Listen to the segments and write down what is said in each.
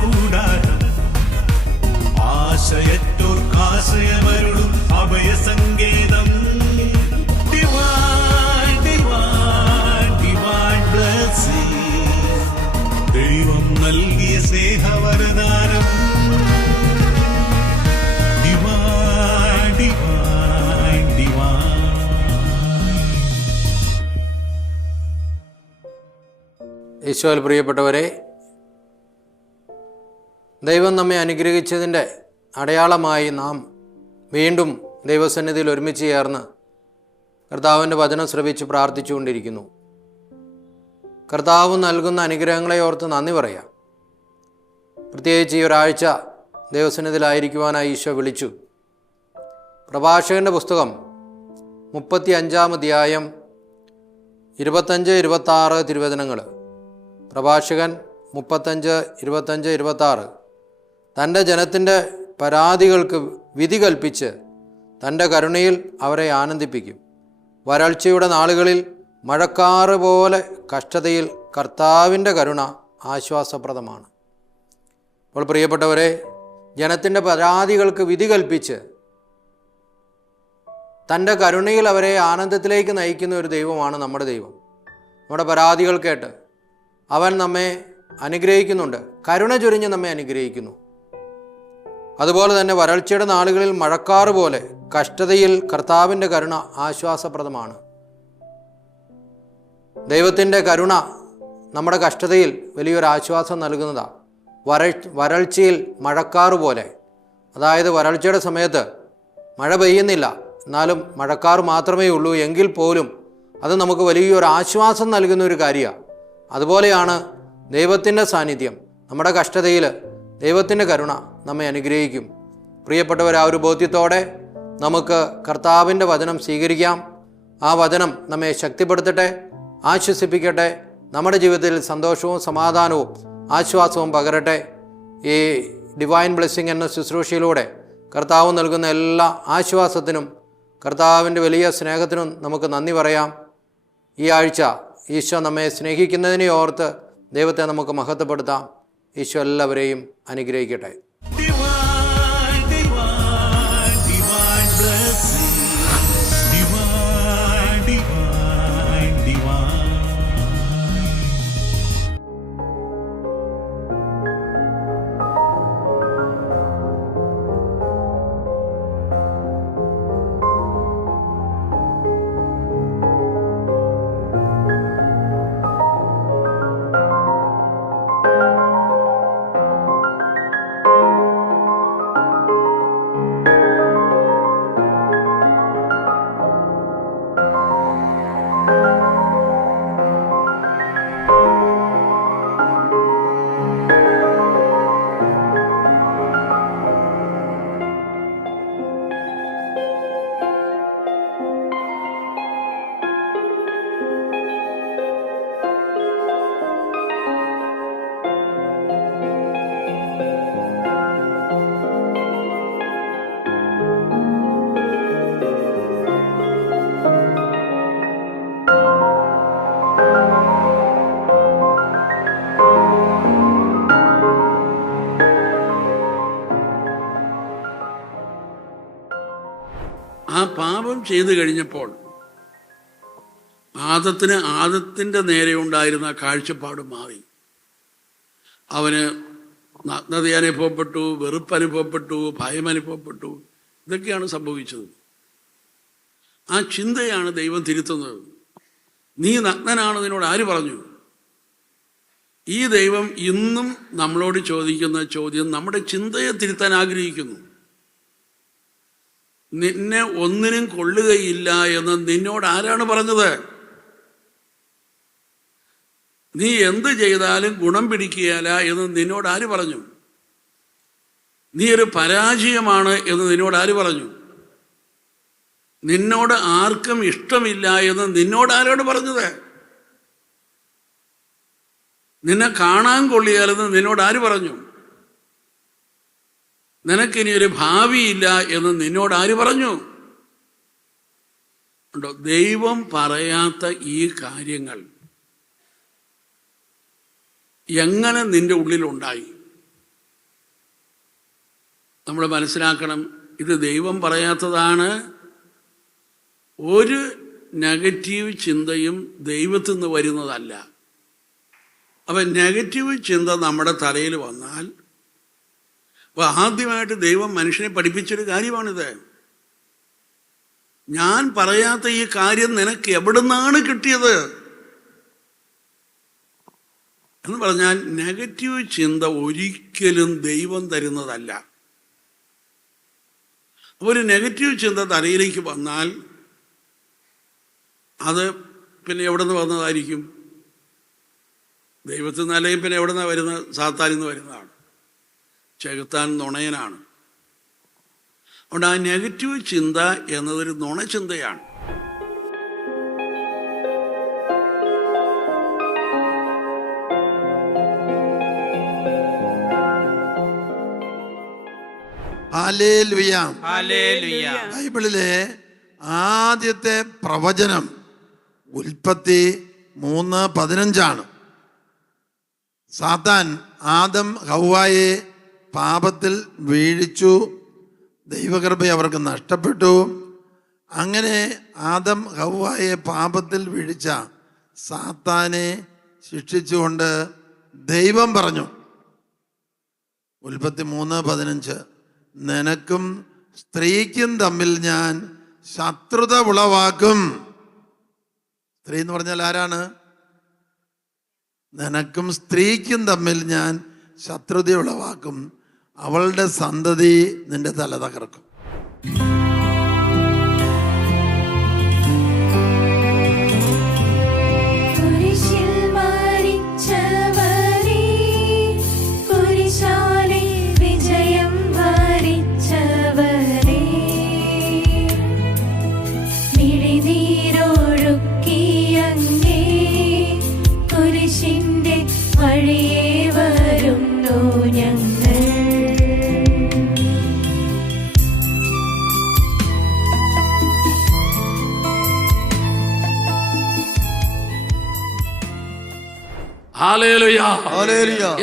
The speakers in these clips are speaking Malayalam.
കൂടാരം ആശയറ്റോർക്കാശയമരുളും അഭയസങ്കേതം Divine, divine, divine blessing. ദൈവം നൽകിയ സ്നേഹവരദാനം Divine, divine, divine. ഈശോയിൽ പ്രിയപ്പെട്ടവരെ, ദൈവം നമ്മെ അനുഗ്രഹിച്ചതിൻ്റെ അടയാളമായി നാം വീണ്ടും ദൈവസന്നിധിയിൽ ഒരുമിച്ച് ചേർന്ന് കർത്താവിൻ്റെ വചനം ശ്രവിച്ച് പ്രാർത്ഥിച്ചുകൊണ്ടിരിക്കുന്നു. കർത്താവ് നൽകുന്ന അനുഗ്രഹങ്ങളെ ഓർത്ത് നന്ദി പറയാം. പ്രത്യേകിച്ച് ഈ ഒരാഴ്ച ദൈവസന്നിധിയിലായിരിക്കുവാനായി ഈശോ വിളിച്ചു. പ്രഭാഷകൻ്റെ പുസ്തകം 35-ാം അധ്യായം 25-26 തിരുവചനങ്ങൾ. പ്രഭാഷകൻ 35-25-26 തൻ്റെ ജനത്തിൻ്റെ പരാതികൾക്ക് വിധി കൽപ്പിച്ച് തൻ്റെ കരുണയിൽ അവരെ ആനന്ദിപ്പിക്കും. വരൾച്ചയുടെ നാളുകളിൽ മഴക്കാറ് പോലെ കഷ്ടതയിൽ കർത്താവിൻ്റെ കരുണ ആശ്വാസപ്രദമാണ്. അപ്പോൾ പ്രിയപ്പെട്ടവരെ, ജനത്തിൻ്റെ പരാതികൾക്ക് വിധി കൽപ്പിച്ച് തൻ്റെ കരുണയിൽ അവരെ ആനന്ദത്തിലേക്ക് നയിക്കുന്ന ഒരു ദൈവമാണ് നമ്മുടെ ദൈവം. നമ്മുടെ പരാതികൾ കേട്ട് അവൻ നമ്മെ അനുഗ്രഹിക്കുന്നുണ്ട്, കരുണ ചൊരിഞ്ഞ് നമ്മെ അനുഗ്രഹിക്കുന്നു. അതുപോലെ തന്നെ വരൾച്ചയുടെ നാളുകളിൽ മഴക്കാറ് പോലെ കഷ്ടതയിൽ കർത്താവിൻ്റെ കരുണ ആശ്വാസപ്രദമാണ്. ദൈവത്തിൻ്റെ കരുണ നമ്മുടെ കഷ്ടതയിൽ വലിയൊരു ആശ്വാസം നൽകുന്നതാണ്. വരൾച്ചയിൽ മഴക്കാറ് പോലെ, അതായത് വരൾച്ചയുടെ സമയത്ത് മഴ പെയ്യുന്നില്ല, എന്നാലും മഴക്കാറ് മാത്രമേ ഉള്ളൂ, എങ്കിൽ പോലും അത് നമുക്ക് വലിയൊരു ആശ്വാസം നൽകുന്ന ഒരു കാര്യമാണ്. അതുപോലെയാണ് ദൈവത്തിൻ്റെ സാന്നിധ്യം. നമ്മുടെ കഷ്ടതയിൽ ദൈവത്തിൻ്റെ കരുണ നമ്മെ അനുഗ്രഹിക്കും. പ്രിയപ്പെട്ടവർ, ആ ഒരു ബോധ്യത്തോടെ നമുക്ക് കർത്താവിൻ്റെ വചനം സ്വീകരിക്കാം. ആ വചനം നമ്മെ ശക്തിപ്പെടുത്തട്ടെ, ആശ്വസിപ്പിക്കട്ടെ, നമ്മുടെ ജീവിതത്തിൽ സന്തോഷവും സമാധാനവും ആശ്വാസവും പകരട്ടെ. ഈ ഡിവൈൻ ബ്ലെസ്സിങ് എന്ന ശുശ്രൂഷയിലൂടെ കർത്താവ് നൽകുന്ന എല്ലാ ആശ്വാസത്തിനും കർത്താവിൻ്റെ വലിയ സ്നേഹത്തിനും നമുക്ക് നന്ദി പറയാം. ഈ ആഴ്ച ഈശോ നമ്മെ സ്നേഹിക്കുന്നതിനെ ഓർത്ത് ദൈവത്തെ നമുക്ക് മഹത്വപ്പെടുത്താം. ഈശോ എല്ലാവരെയും അനുഗ്രഹിക്കട്ടെ. ആ പാപം ചെയ്തു കഴിഞ്ഞപ്പോൾ ആദത്തിൻ്റെ നേരെ ഉണ്ടായിരുന്ന കാഴ്ചപ്പാട് മാറി. അവന് നഗ്നത അനുഭവപ്പെട്ടു, വെറുപ്പ് അനുഭവപ്പെട്ടു, ഭയം അനുഭവപ്പെട്ടു. ഇതൊക്കെയാണ് സംഭവിച്ചത്. ആ ചിന്തയാണ് ദൈവം തിരുത്തുന്നത്. നീ നഗ്നനാണ് നിന്നോട് ആര് പറഞ്ഞു? ഈ ദൈവം ഇന്നും നമ്മളോട് ചോദിക്കുന്ന ചോദ്യം നമ്മുടെ ചിന്തയെ തിരുത്താൻ ആഗ്രഹിക്കുന്നു. നിന്നെ ഒന്നിനും കൊള്ളുകയില്ല എന്ന് നിന്നോട് ആരാണ് പറഞ്ഞത്? നീ എന്ത് ചെയ്താലും ഗുണം പിടിക്കുകയില്ല എന്ന് നിന്നോട് ആര് പറഞ്ഞു? നീ ഒരു പരാജയമാണ് എന്ന് നിന്നോട് ആര് പറഞ്ഞു? നിന്നോട് ആർക്കും ഇഷ്ടമില്ല എന്ന് നിന്നോട് ആരോട് പറഞ്ഞത്? നിന്നെ കാണാൻ കൊള്ളിയാലെന്ന് നിന്നോട് ആര് പറഞ്ഞു? നിനക്കിനി ഒരു ഭാവിയില്ല എന്ന് നിന്നോട് ആര് പറഞ്ഞു? ഉണ്ടോ? ദൈവം പറയാത്ത ഈ കാര്യങ്ങൾ എങ്ങനെ നിന്റെ ഉള്ളിലുണ്ടായി? നമ്മൾ മനസ്സിലാക്കണം, ഇത് ദൈവം പറയാത്തതാണ്. ഒരു നെഗറ്റീവ് ചിന്തയും ദൈവത്തിൽ നിന്ന് വരുന്നതല്ല. അപ്പം നെഗറ്റീവ് ചിന്ത നമ്മുടെ തലയിൽ വന്നാൽ, അപ്പോൾ ആദ്യമായിട്ട് ദൈവം മനുഷ്യനെ പഠിപ്പിച്ചൊരു കാര്യമാണിത്. ഞാൻ പറയാത്ത ഈ കാര്യം നിനക്ക് എവിടുന്നാണ് കിട്ടിയത് എന്ന് പറഞ്ഞാൽ, നെഗറ്റീവ് ചിന്ത ഒരിക്കലും ദൈവം തരുന്നതല്ല. അപ്പോൾ ഒരു നെഗറ്റീവ് ചിന്ത തലയിലേക്ക് വന്നാൽ അത് പിന്നെ എവിടെ നിന്ന് വന്നതായിരിക്കും? ദൈവത്തിൽ നിന്നല്ലെങ്കിൽ പിന്നെ എവിടെ നിന്നാണ് വരുന്നത്? സാത്താനിൽ നിന്ന് വരുന്നതാണ്. ചെകുത്താൻ നുണയനാണ്. അതുകൊണ്ട് ആ നെഗറ്റീവ് ചിന്ത എന്നതൊരു നുണചിന്തയാണ്. ബൈബിളിലെ ആദ്യത്തെ പ്രവചനം ഉൽപ്പത്തി 3:15. സാത്താൻ ആദം ഹവ്വായെ പാപത്തിൽ വീഴിച്ചു, ദൈവകൃപ അവർക്ക് നഷ്ടപ്പെട്ടു. അങ്ങനെ ആദം ഹവ്വായെ പാപത്തിൽ വീഴിച്ച സാത്താനെ ശിക്ഷിച്ചുകൊണ്ട് ദൈവം പറഞ്ഞു, ഉൽപ്പത്തി 3:15, നിനക്കും സ്ത്രീക്കും തമ്മിൽ ഞാൻ ശത്രുത ഉളവാക്കും. സ്ത്രീ എന്ന് പറഞ്ഞാൽ ആരാണ്? നിനക്കും സ്ത്രീക്കും തമ്മിൽ ഞാൻ ശത്രുത ഉളവാക്കും, അവളുടെ സന്തതി നിന്റെ തല തകർക്കും.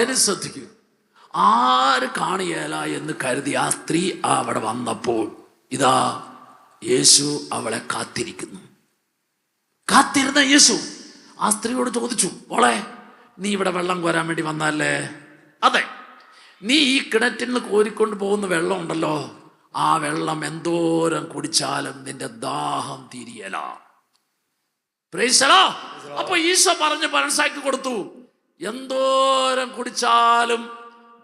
എന്നെ ശ്രദ്ധിക്കൂ. ആര് കാണിയേല എന്ന് കരുതി ആ സ്ത്രീ അവിടെ വന്നപ്പോൾ ഇതാ യേശു അവളെ കാത്തിരിക്കുന്നു. കാത്തിരുന്ന യേശു ആ സ്ത്രീയോട് ചോദിച്ചു, മോളെ, നീ ഇവിടെ വെള്ളം കോരാൻ വേണ്ടി വന്നല്ലേ? അതെ. നീ ഈ കിണറ്റിൽ നിന്ന് കോരിക്കൊണ്ട് പോകുന്ന വെള്ളം ഉണ്ടല്ലോ, ആ വെള്ളം എന്തോരം കുടിച്ചാലും നിന്റെ ദാഹം തീരിയല. അപ്പൊ ഈശോ പറഞ്ഞ് മനസ്സാക്കി കൊടുത്തു, എന്തോരം കുടിച്ചാലും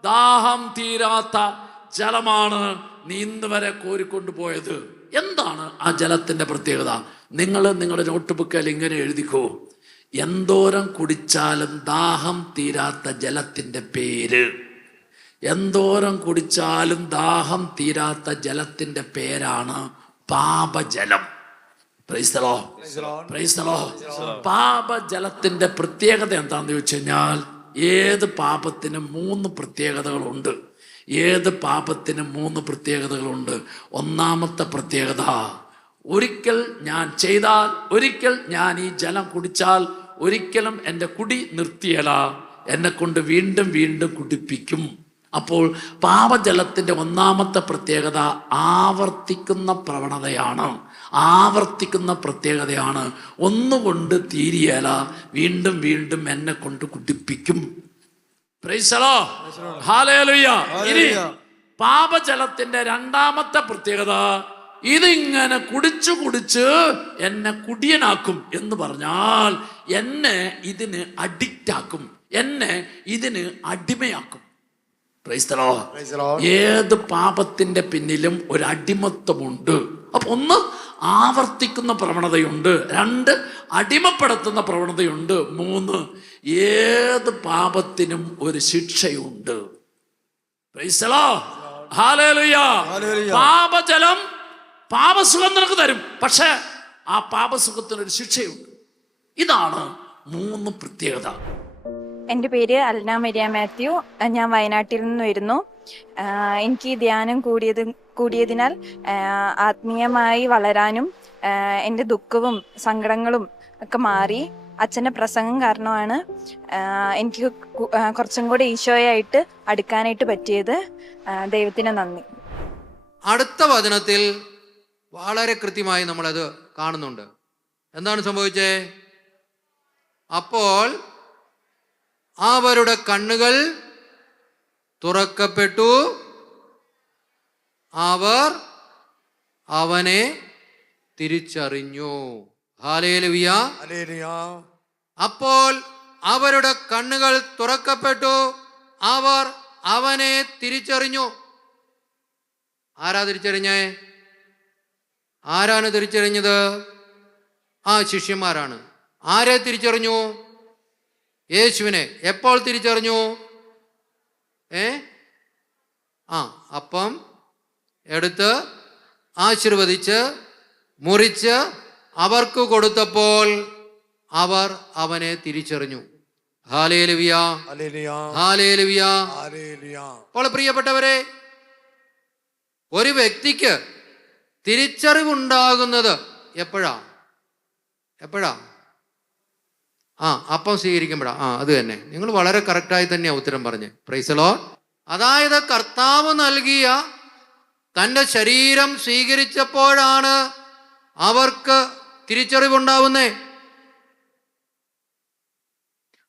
ദാഹം തീരാത്ത ജലമാണ് നീ ഇന്ന് വരെ കോരിക്കൊണ്ടു പോയത്. എന്താണ് ആ ജലത്തിന്റെ പ്രത്യേകത? നിങ്ങൾ നിങ്ങളുടെ നോട്ട് ബുക്കിൽ ഇങ്ങനെ എഴുതിക്കോ, എന്തോരം കുടിച്ചാലും ദാഹം തീരാത്ത ജലത്തിന്റെ പേര്. എന്തോരം കുടിച്ചാലും ദാഹം തീരാത്ത ജലത്തിന്റെ പേരാണ് പാപജലം. പാപജലത്തിന്റെ പ്രത്യേകത എന്താണെന്ന് ചോദിച്ചു കഴിഞ്ഞാൽ, ഏത് പാപത്തിനും 3 പ്രത്യേകതകളുണ്ട്. ഏത് പാപത്തിനും 3 പ്രത്യേകതകളുണ്ട്. ഒന്നാമത്തെ പ്രത്യേകത, ഒരിക്കൽ ഞാൻ ചെയ്താൽ, ഒരിക്കൽ ഞാൻ ഈ ജലം കുടിച്ചാൽ ഒരിക്കലും എൻ്റെ കുടി നിർത്തിയല്ല, എന്നെ കൊണ്ട് വീണ്ടും വീണ്ടും കുടിപ്പിക്കും. അപ്പോൾ പാപജലത്തിന്റെ ഒന്നാമത്തെ പ്രത്യേകത ആവർത്തിക്കുന്ന പ്രവണതയാണ്, ആവർത്തിക്കുന്ന പ്രത്യേകതയാണ്. ഒന്നുകൊണ്ട് തീരിയല, വീണ്ടും വീണ്ടും എന്നെ കൊണ്ട് കുടിപ്പിക്കും. ഇനി പാപജലത്തിന്റെ രണ്ടാമത്തെ പ്രത്യേകത, ഇതിങ്ങനെ കുടിച്ചു കുടിച്ച് എന്നെ കുടിയനാക്കും എന്ന് പറഞ്ഞാൽ എന്നെ ഇതിന് അഡിക്റ്റ് ആക്കും, എന്നെ ഇതിന് അടിമയാക്കും. ഏത് പാപത്തിന്റെ പിന്നിലും ഒരു അടിമത്വമുണ്ട്. അപ്പൊ ഒന്ന്, ആവർത്തിക്കുന്ന പ്രവണതയുണ്ട്. 2, അടിമപ്പെടുത്തുന്ന പ്രവണതയുണ്ട്. 3, ഏത് പാപത്തിനും ഒരു ശിക്ഷയുണ്ട്. പാപജലം പാപസുഖം നിനക്ക് തരും, പക്ഷെ ആ പാപസുഖത്തിനൊരു ശിക്ഷയുണ്ട്. ഇതാണ് 3 പ്രത്യേകത. എൻ്റെ പേര് അൽന മരിയ മാത്യു. ഞാൻ വയനാട്ടിൽ നിന്ന് വരുന്നു. എനിക്ക് ധ്യാനം കൂടിയതിനാൽ ആത്മീയമായി വളരാനും എൻ്റെ ദുഃഖവും സങ്കടങ്ങളും ഒക്കെ മാറി. അച്ഛൻ്റെ പ്രസംഗം കാരണമാണ് എനിക്ക് കുറച്ചും കൂടി ഈശോയായിട്ട് അടുക്കാനായിട്ട് പറ്റിയത്. ദൈവത്തിന് നന്ദി. അടുത്ത വചനത്തിൽ വളരെ കൃത്യമായി നമ്മളത് കാണുന്നുണ്ട്. എന്താണ് സംഭവിച്ചേ? അപ്പോൾ അവരുടെ കണ്ണുകൾ തുറക്കപ്പെട്ടു, അവർ അവനെ തിരിച്ചറിഞ്ഞു. ഹല്ലേലൂയ. അപ്പോൾ അവരുടെ കണ്ണുകൾ തുറക്കപ്പെട്ടു, അവർ അവനെ തിരിച്ചറിഞ്ഞു. ആരാ തിരിച്ചറിഞ്ഞേ? ആരാണ് തിരിച്ചറിഞ്ഞത്? ആ ശിഷ്യന്മാരാണ്. ആരെ തിരിച്ചറിഞ്ഞു? യേശുവിനെ. എപ്പോൾ തിരിച്ചറിഞ്ഞു? അപ്പം എടുത്ത് ആശീർവദിച്ച് മുറിച്ച് അവർക്ക് കൊടുത്തപ്പോൾ അവർ അവനെ തിരിച്ചറിഞ്ഞു. Hallelujah, hallelujah. അപ്പോൾ പ്രിയപ്പെട്ടവരെ, ഒരു വ്യക്തിക്ക് തിരിച്ചറിവുണ്ടാകുന്നത് എപ്പോഴാ? അപ്പം സ്വീകരിക്കുമ്പോഴാ. അത് തന്നെ, നിങ്ങൾ വളരെ കറക്റ്റായി തന്നെയാ ഉത്തരം പറഞ്ഞ്. Price the Lord. അതായത് കർത്താവ് നൽകിയ തൻ്റെ ശരീരം സ്വീകരിച്ചപ്പോഴാണ് അവർക്ക് തിരിച്ചറിവുണ്ടാവുന്നേ.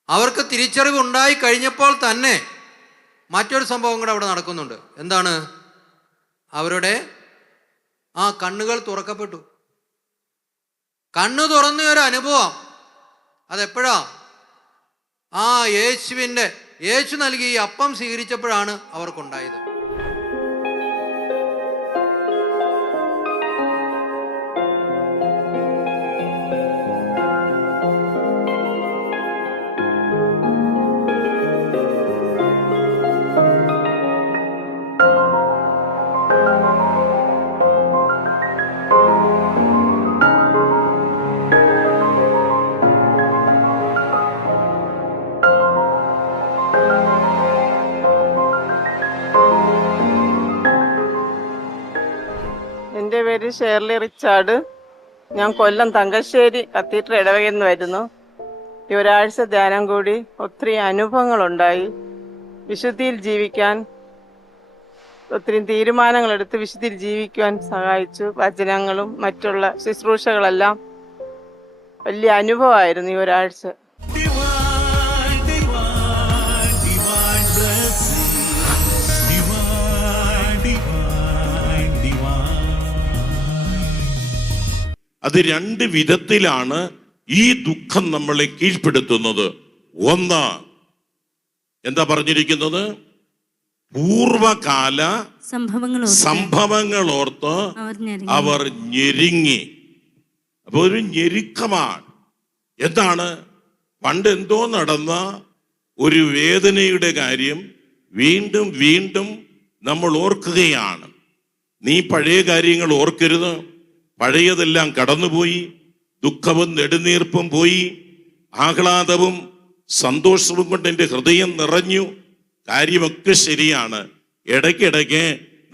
അവർക്ക് തിരിച്ചറിവുണ്ടായി കഴിഞ്ഞപ്പോൾ തന്നെ മറ്റൊരു സംഭവം കൂടെ അവിടെ നടക്കുന്നുണ്ട്. എന്താണ്? അവരുടെ കണ്ണുകൾ തുറക്കപ്പെട്ടു. കണ്ണു തുറന്ന ഒരു അനുഭവം അതെപ്പോഴാ? യേശു നൽകി ഈ അപ്പം സ്വീകരിച്ചപ്പോഴാണ് അവർക്കുണ്ടായത്. എൻ്റെ പേര് ഷേർലി റിച്ചാർഡ്. ഞാൻ കൊല്ലം തങ്കശ്ശേരി കത്തീഡ്രൽ ഇടവകയിൽ നിന്ന് വരുന്നു. ഈ ഒരാഴ്ച ധ്യാനം കൂടി ഒത്തിരി അനുഭവങ്ങളുണ്ടായി. വിശുദ്ധിയിൽ ജീവിക്കാൻ ഒത്തിരി തീരുമാനങ്ങളെടുത്ത് വിശുദ്ധിയിൽ ജീവിക്കുവാൻ സഹായിച്ചു. വചനങ്ങളും മറ്റുള്ള ശുശ്രൂഷകളെല്ലാം വലിയ അനുഭവമായിരുന്നു ഈ ഒരാഴ്ച. അത് രണ്ട് വിധത്തിലാണ് ഈ ദുഃഖം നമ്മളെ കീഴ്പ്പെടുത്തുന്നത്. ഒന്ന്, എന്താ പറഞ്ഞിരിക്കുന്നത്? പൂർവകാല സംഭവങ്ങളോർത്ത് അവർ ഞെരുങ്ങി. അപ്പൊ ഒരു ഞെരുക്കമാണ്. എന്താണ്? പണ്ട് എന്തോ നടന്ന ഒരു വേദനയുടെ കാര്യം വീണ്ടും വീണ്ടും നമ്മൾ ഓർക്കുകയാണ്. നീ പഴയ കാര്യങ്ങൾ ഓർക്കരുത്. പഴയതെല്ലാം കടന്നുപോയി. ദുഃഖവും നെടുനീർപ്പും പോയി. ആഹ്ലാദവും സന്തോഷവും കൊണ്ട് എൻ്റെ ഹൃദയം നിറഞ്ഞു. കാര്യമൊക്കെ ശരിയാണ്. ഇടയ്ക്കിടയ്ക്ക്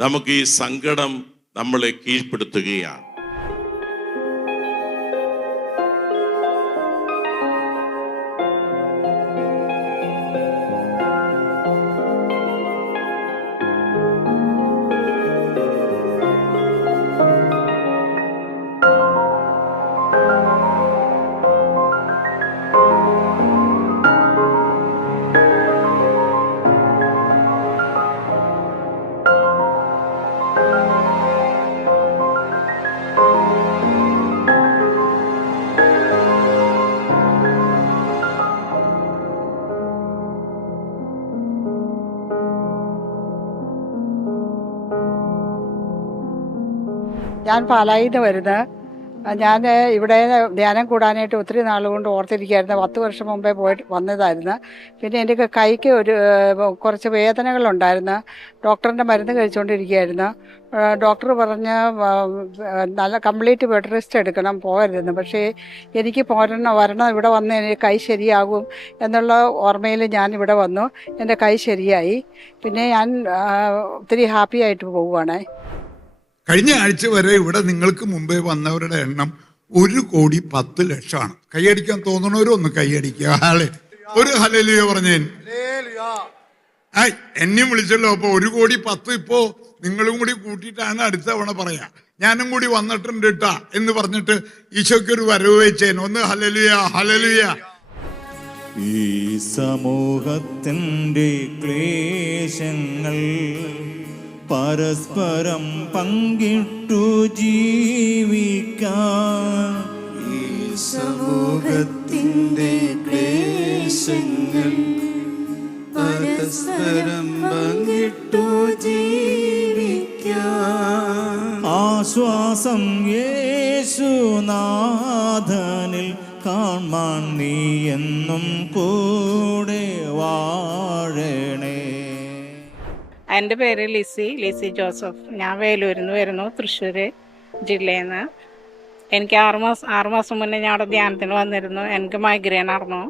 നമുക്ക് ഈ സങ്കടം നമ്മളെ കീഴ്പ്പെടുത്തുകയാണ്. ഞാൻ പാലായിൽ നിന്ന് വരുന്നത്. ഞാൻ ഇവിടെ ധ്യാനം കൂടാനായിട്ട് ഒത്തിരി നാളുകൊണ്ട് ഓർത്തിരിക്കുകയായിരുന്നു. 10 വർഷം മുമ്പേ പോയിട്ട് വന്നതായിരുന്നു. പിന്നെ എൻ്റെ കൈക്ക് കുറച്ച് വേദനകളുണ്ടായിരുന്നു. ഡോക്ടറിൻ്റെ മരുന്ന് കഴിച്ചുകൊണ്ടിരിക്കുകയായിരുന്നു. ഡോക്ടർ പറഞ്ഞ് നല്ല കംപ്ലീറ്റ് ബെഡ് റെസ്റ്റ് എടുക്കണം, പോകരുതെന്ന്. പക്ഷേ എനിക്ക് വരണം, ഇവിടെ വന്ന് എനിക്ക് കൈ ശരിയാകും എന്നുള്ള ഓർമ്മയിൽ ഞാൻ ഇവിടെ വന്നു. എൻ്റെ കൈ ശരിയായി. പിന്നെ ഞാൻ ഒത്തിരി ഹാപ്പി ആയിട്ട് പോവുകയാണ്. കഴിഞ്ഞ ആഴ്ച വരെ ഇവിടെ നിങ്ങൾക്ക് മുമ്പേ വന്നവരുടെ എണ്ണം 1,10,00,000 കൈയടിക്കാൻ തോന്നണവരൊന്ന് കൈയടിക്കുക. ഒരു ഹല്ലേലൂയ പറഞ്ഞേ. എന്നെയും വിളിച്ചല്ലോ. അപ്പൊ 1,10,00,000 ഇപ്പോ നിങ്ങളും കൂടി കൂട്ടിയിട്ടാണ് അടുത്ത തവണ പറയാ. ഞാനും കൂടി വന്നിട്ടുണ്ട് കേട്ടാ എന്ന് പറഞ്ഞിട്ട് ഈശോയ്ക്ക് ഒരു വരവ് വെച്ചേന്. ഒന്ന് ഹല്ലേലൂയ, ഹല്ലേലൂയ. ഈ സമൂഹത്തിൻ്റെ ക്ലേശങ്ങൾ പരസ്പരം പങ്കിട്ടു ജീവിക്കാൻ. ഈ സമൂഹത്തിൻ്റെ ക്ലേശങ്ങൾ പരസ്പരം പങ്കിട്ടു ജീവിക്കാൻ. ആശ്വാസം യേശുനാഥനിൽ കാൺമാൻ നീ എന്നും കൂടെ വാഴണേ. എൻ്റെ പേര് ലിസി ജോസഫ്. ഞാൻ വേലൂരിൽ നിന്ന് വരുന്നു, തൃശ്ശൂർ ജില്ലയിൽ നിന്ന്. എനിക്ക് ആറ് മാസം മുന്നേ ഞാൻ അവിടെ ധ്യാനത്തിന് വന്നിരുന്നു. എനിക്ക് മൈഗ്രെയിൻ ആയിരുന്നു.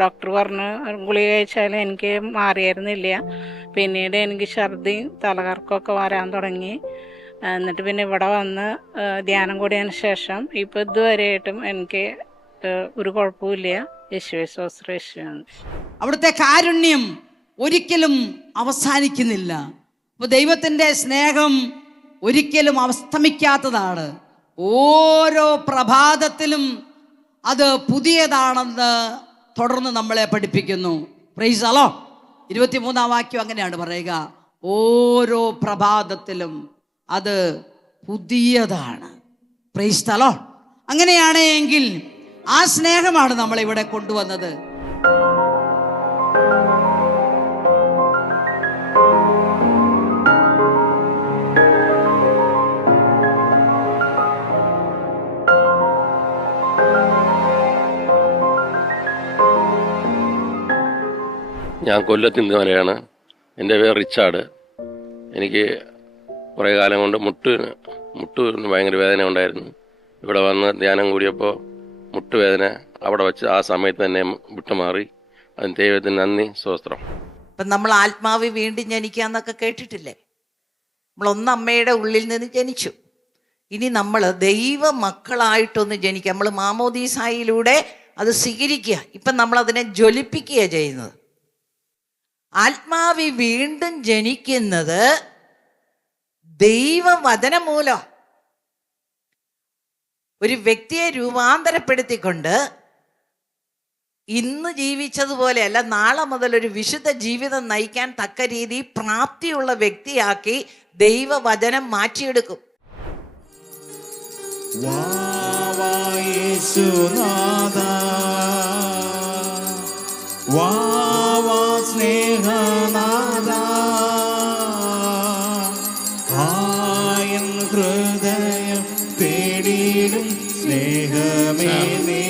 ഡോക്ടർ പറഞ്ഞു ഗുളിക കഴിച്ചാലും എനിക്ക് മാറിയായിരുന്നില്ല. പിന്നീട് എനിക്ക് ഛർദി തലകറക്കമൊക്കെ വരാൻ തുടങ്ങി. എന്നിട്ട് പിന്നെ ഇവിടെ വന്ന് ധ്യാനം കൂടിയതിന് ശേഷം ഇപ്പോൾ ഇതുവരെയായിട്ടും എനിക്ക് ഒരു കുഴപ്പമില്ല. യേശുവാണ്. അവിടുത്തെ കാരുണ്യം ഒരിക്കലും അവസാനിക്കുന്നില്ല. അപ്പോൾ ദൈവത്തിൻ്റെ സ്നേഹം ഒരിക്കലും അസ്തമിക്കാത്തതാണ്. ഓരോ പ്രഭാതത്തിലും അത് പുതിയതാണെന്ന് തുടർന്ന് നമ്മളെ പഠിപ്പിക്കുന്നു. Price the Lord. 23-ാം വാക്യം അങ്ങനെയാണ് പറയുക, ഓരോ പ്രഭാതത്തിലും അത് പുതിയതാണ്. Price the Lord. അങ്ങനെയാണെങ്കിൽ ആ സ്നേഹമാണ് നമ്മളിവിടെ കൊണ്ടുവന്നത്. ഞാൻ കൊല്ലത്ത് നിന്ന് വരെയാണ്. എൻ്റെ പേര് റിച്ചാർഡ്. എനിക്ക് കുറേ കാലം കൊണ്ട് മുട്ടിന് ഭയങ്കര വേദന ഉണ്ടായിരുന്നു. ഇവിടെ വന്ന് ധ്യാനം കൂടിയപ്പോൾ മുട്ടുവേദന അവിടെ വെച്ച് ആ സമയത്ത് തന്നെ വിട്ടുമാറി. അതിന് ദൈവത്തിന് നന്ദി, സ്തോത്രം. ഇപ്പം നമ്മൾ ആത്മാവ് വീണ്ടും ജനിക്കാന്നൊക്കെ കേട്ടിട്ടില്ലേ? നമ്മളൊന്ന് അമ്മയുടെ ഉള്ളിൽ നിന്ന് ജനിച്ചു. ഇനി നമ്മൾ ദൈവ മക്കളായിട്ടൊന്ന് ജനിക്കുക. നമ്മൾ മാമോദീസായിലൂടെ അത് സ്വീകരിക്കുക. ഇപ്പം നമ്മളതിനെ ജ്വലിപ്പിക്കുക ചെയ്യുന്നത്. ആത്മാവി വീണ്ടും ജനിക്കുന്നത് ദൈവവചനം മൂലം. ഒരു വ്യക്തിയെ രൂപാന്തരപ്പെടുത്തിക്കൊണ്ട് ഇന്ന് ജീവിച്ചതുപോലെ അല്ല, നാളെ മുതൽ ഒരു വിശുദ്ധ ജീവിതം നയിക്കാൻ തക്ക രീതി പ്രാപ്തിയുള്ള വ്യക്തിയാക്കി ദൈവവചനം മാറ്റിയെടുക്കും. ഹൃദയം തേടിയിടും സ്നേഹമേ നീ.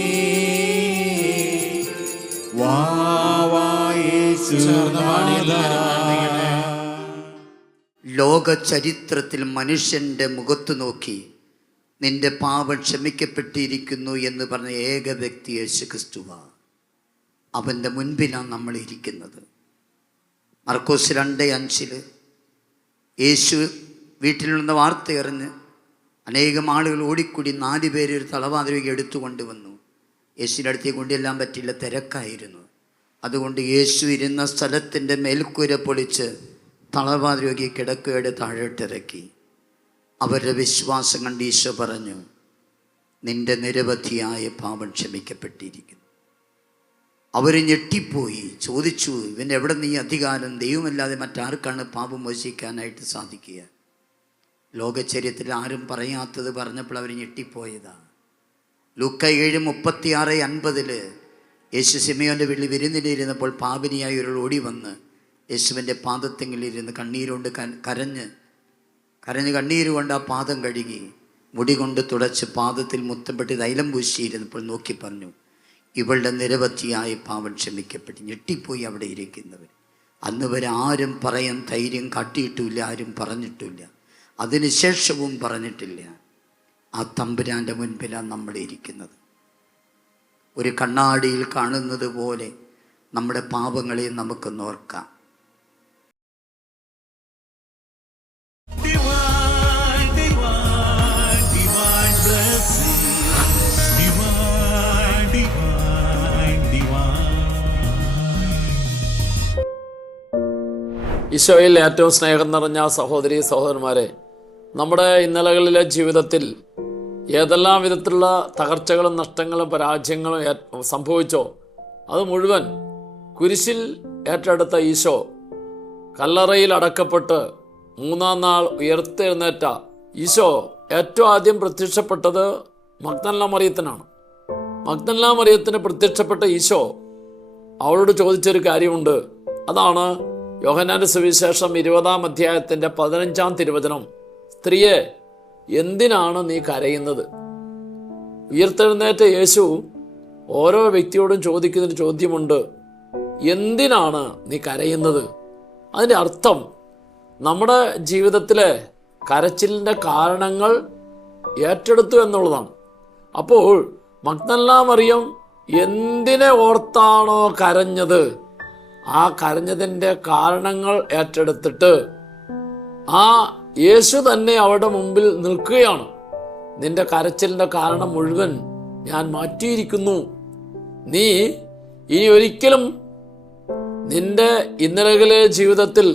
ലോക ചരിത്രത്തിൽ മനുഷ്യൻ്റെ മുഖത്ത് നോക്കി നിന്റെ പാപം ക്ഷമിക്കപ്പെട്ടിരിക്കുന്നു എന്ന് പറഞ്ഞ ഏക വ്യക്തി യേശു ക്രിസ്തുവാണ്. അവൻ്റെ മുൻപിലാണ് നമ്മൾ ഇരിക്കുന്നത്. മർക്കോസ് 2:5 യേശു വീട്ടിൽ നിന്ന് വാർത്തയറിഞ്ഞ് അനേകം ആളുകൾ ഓടിക്കൂടി 4 പേര് ഒരു തളവാതിരിക എടുത്തുകൊണ്ടുവന്നു. യേശുവിൻ്റെ അടുത്തേക്ക് കൊണ്ടുചെല്ലാൻ പറ്റില്ല, തിരക്കായിരുന്നു. അതുകൊണ്ട് യേശു ഇരുന്ന സ്ഥലത്തിൻ്റെ മേൽക്കൂര പൊളിച്ച് തളവാതിരിക കിടക്കയുടെ താഴോട്ടിറക്കി. അവരുടെ വിശ്വാസം കണ്ട് ഈശോ പറഞ്ഞു, നിന്റെ നിരവധിയായ പാപം ക്ഷമിക്കപ്പെട്ടിരിക്കുന്നു. അവർ ഞെട്ടിപ്പോയി, ചോദിച്ചു, ഇവൻ്റെ എവിടെ നീ അധികാരം? ദൈവമല്ലാതെ മറ്റാർക്കാണ് പാപം മോചിക്കാനായിട്ട് സാധിക്കുക? ലോകചര്യത്തിൽ ആരും പറയാത്തത് പറഞ്ഞപ്പോൾ അവർ ഞെട്ടിപ്പോയതാണ്. ലൂക്ക 7:36-50 യേശു ശിമയോൻ്റെ വീട്ടിൽ വിരുന്നിലിരുന്നപ്പോൾ പാപിനിയായി ഒരാൾ ഓടി വന്ന് യേശുവിൻ്റെ പാദത്തെങ്കിലിരുന്ന് കണ്ണീരുകൊണ്ട് കരഞ്ഞ് കണ്ണീരുകൊണ്ട് ആ പാദം കഴുകി മുടി കൊണ്ട് തുടച്ച് പാദത്തിൽ മുത്തപ്പെട്ട് തൈലം പൂശിയിരുന്നപ്പോൾ നോക്കി പറഞ്ഞു, ഇവളുടെ നിരവധിയായ പാപം ക്ഷമിക്കപ്പെട്ടു. ഞെട്ടിപ്പോയി അവിടെ ഇരിക്കുന്നവർ. അന്ന് വരെ ആരും പറയാൻ ധൈര്യം കാട്ടിയിട്ടില്ല, ആരും പറഞ്ഞിട്ടില്ല, അതിനുശേഷവും പറഞ്ഞിട്ടില്ല. ആ തമ്പുരാൻ്റെ മുൻപിലാണ് നമ്മൾ ഇരിക്കുന്നത്. ഒരു കണ്ണാടിയിൽ കാണുന്നത് പോലെ നമ്മുടെ പാപങ്ങളെ നമുക്കൊന്ന് ഓർക്കാം. ഈശോയിൽ ഏറ്റവും സ്നേഹം നിറഞ്ഞ സഹോദരീ സഹോദരന്മാരെ, നമ്മുടെ ഇന്നലകളിലെ ജീവിതത്തിൽ ഏതെല്ലാം വിധത്തിലുള്ള തകർച്ചകളും നഷ്ടങ്ങളും പരാജയങ്ങളും സംഭവിച്ചോ അത് മുഴുവൻ കുരിശിൽ ഏറ്റെടുത്ത ഈശോ കല്ലറയിൽ അടക്കപ്പെട്ട് 3-ാം നാൾ ഉയർത്തെഴുന്നേറ്റ ഈശോ ഏറ്റവും ആദ്യം പ്രത്യക്ഷപ്പെട്ടത് മഗ്ദലന മറിയത്തിനാണ്. മഗ്ദലന മറിയത്തിന് പ്രത്യക്ഷപ്പെട്ട ഈശോ അവളോട് ചോദിച്ചൊരു കാര്യമുണ്ട്. അതാണ് യോഹന്നാന്റെ സുവിശേഷം 20-ാം അധ്യായത്തിൻ്റെ 15-ാം തിരുവചനം. സ്ത്രീയെ, എന്തിനാണ് നീ കരയുന്നത്? ഉയർത്തെഴുന്നേറ്റ യേശു ഓരോ വ്യക്തിയോടും ചോദിക്കുന്നൊരു ചോദ്യമുണ്ട്, എന്തിനാണ് നീ കരയുന്നത്? അതിൻ്റെ അർത്ഥം നമ്മുടെ ജീവിതത്തിലെ കരച്ചിലിൻ്റെ കാരണങ്ങൾ ഏറ്റെടുത്തു എന്നുള്ളതാണ്. അപ്പോൾ മഗ്ദലന മറിയം എന്തിനെ ഓർത്താണോ കരഞ്ഞത്, ആ കരഞ്ഞതിൻ്റെ കാരണങ്ങൾ ഏറ്റെടുത്തിട്ട് ആ യേശു തന്നെ അവരുടെ മുമ്പിൽ നിൽക്കുകയാണ്. നിന്റെ കരച്ചിലിൻ്റെ കാരണം മുഴുവൻ ഞാൻ മാറ്റിയിരിക്കുന്നു. നീ ഇനി ഒരിക്കലും നിന്റെ ഇന്നലകളിലെ ജീവിതത്തിൽ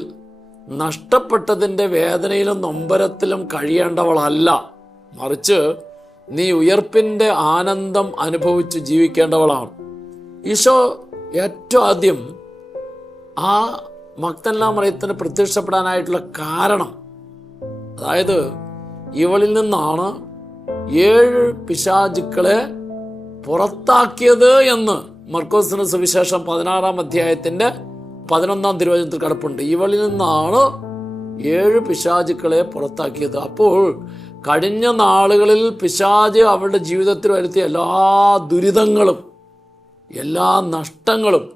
നഷ്ടപ്പെട്ടതിൻ്റെ വേദനയിലും നൊമ്പരത്തിലും കഴിയേണ്ടവളല്ല, മറിച്ച് നീ ഉയർപ്പിൻ്റെ ആനന്ദം അനുഭവിച്ച് ജീവിക്കേണ്ടവളാണ്. ഈശോ ഏറ്റവും ആദ്യം ആ മഗ്ദലന മറിയത്തിന് പ്രത്യക്ഷപ്പെടാനായിട്ടുള്ള കാരണം, അതായത് ഇവളിൽ നിന്നാണ് 7 പിശാചുക്കളെ പുറത്താക്കിയത് എന്ന് മർക്കോസിന്റെ സുവിശേഷം 16-ാം അധ്യായത്തിന്റെ 11-ാം തിരുവചനത്തിൽ കിടപ്പുണ്ട്. ഇവളിൽ നിന്നാണ് 7 പിശാചുക്കളെ പുറത്താക്കിയത്. അപ്പോൾ കഴിഞ്ഞ നാളുകളിൽ പിശാച് അവളുടെ ജീവിതത്തിൽ വരുത്തിയ എല്ലാ ദുരിതങ്ങളും എല്ലാ നഷ്ടങ്ങളും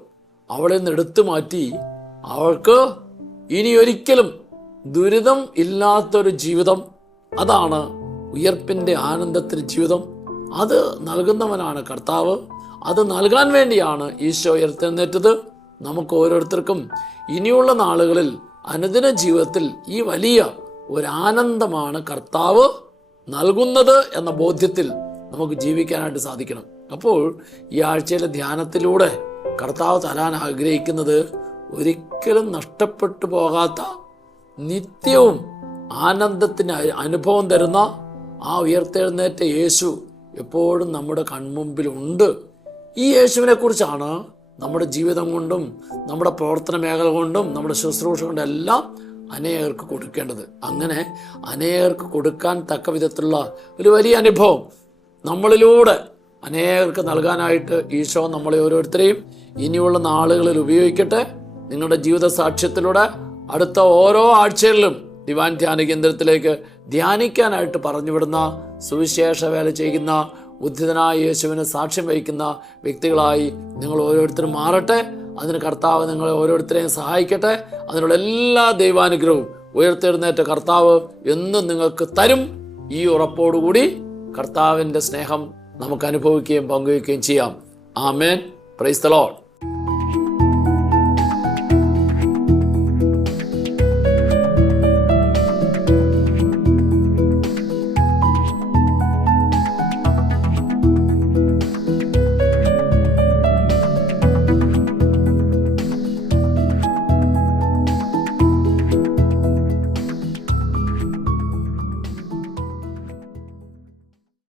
അവളിൽ നിന്ന് എടുത്തു മാറ്റി അവൾക്ക് ഇനി ഒരിക്കലും ദുരിതം ഇല്ലാത്തൊരു ജീവിതം, അതാണ് ഉയർപ്പിൻ്റെ ആനന്ദത്തിന് ജീവിതം. അത് നൽകുന്നവനാണ് കർത്താവ്. അത് നൽകാൻ വേണ്ടിയാണ് ഈശോ ഉയർത്തെഴുന്നേറ്റത്. നമുക്ക് ഓരോരുത്തർക്കും ഇനിയുള്ള നാളുകളിൽ അനുദിന ജീവിതത്തിൽ ഈ വലിയ ഒരു ആനന്ദമാണ് കർത്താവ് നൽകുന്നത് എന്ന ബോധ്യത്തിൽ നമുക്ക് ജീവിക്കാനായിട്ട് സാധിക്കണം. അപ്പോൾ ഈ ആഴ്ചയിലെ ധ്യാനത്തിലൂടെ കർത്താവ് തരാൻ ആഗ്രഹിക്കുന്നത് ഒരിക്കലും നഷ്ടപ്പെട്ടു പോകാത്ത നിത്യവും ആനന്ദത്തിന് അനുഭവം തരുന്ന ആ ഉയർത്തെഴുന്നേറ്റ യേശു എപ്പോഴും നമ്മുടെ കൺമുമ്പിലുണ്ട്. ഈ യേശുവിനെ കുറിച്ചാണ് നമ്മുടെ ജീവിതം കൊണ്ടും നമ്മുടെ പ്രവർത്തന മേഖല കൊണ്ടും നമ്മുടെ ശുശ്രൂഷ കൊണ്ടും എല്ലാം അനേകർക്ക് കൊടുക്കേണ്ടത്. അങ്ങനെ അനേകർക്ക് കൊടുക്കാൻ തക്ക വിധത്തിലുള്ള ഒരു വലിയ അനുഭവം നമ്മളിലൂടെ അനേകർക്ക് നൽകാനായിട്ട് ഈശോ നമ്മളെ ഓരോരുത്തരെയും ഇനിയുള്ള നാളുകളിൽ ഉപയോഗിക്കട്ടെ. നിങ്ങളുടെ ജീവിത സാക്ഷ്യത്തിലൂടെ അടുത്ത ഓരോ ആഴ്ചകളിലും ദിവാൻ ധ്യാന കേന്ദ്രത്തിലേക്ക് ധ്യാനിക്കാനായിട്ട് പറഞ്ഞുവിടുന്ന, സുവിശേഷ വേല ചെയ്യുന്ന, ഉദ്ധിതനായ യേശുവിന് സാക്ഷ്യം വഹിക്കുന്ന വ്യക്തികളായി നിങ്ങൾ ഓരോരുത്തരും മാറട്ടെ. അതിന് കർത്താവ് നിങ്ങളെ ഓരോരുത്തരെയും സഹായിക്കട്ടെ. അതിനുള്ള എല്ലാ ദൈവാനുഗ്രഹവും ഉയർത്തെഴുന്നേറ്റ കർത്താവ് എന്നും നിങ്ങൾക്ക് തരും. ഈ ഉറപ്പോടുകൂടി കർത്താവിൻ്റെ സ്നേഹം നമുക്ക് അനുഭവിക്കുകയും പങ്കുവയ്ക്കുകയും ചെയ്യാം. ആമേൻ. Praise the Lord.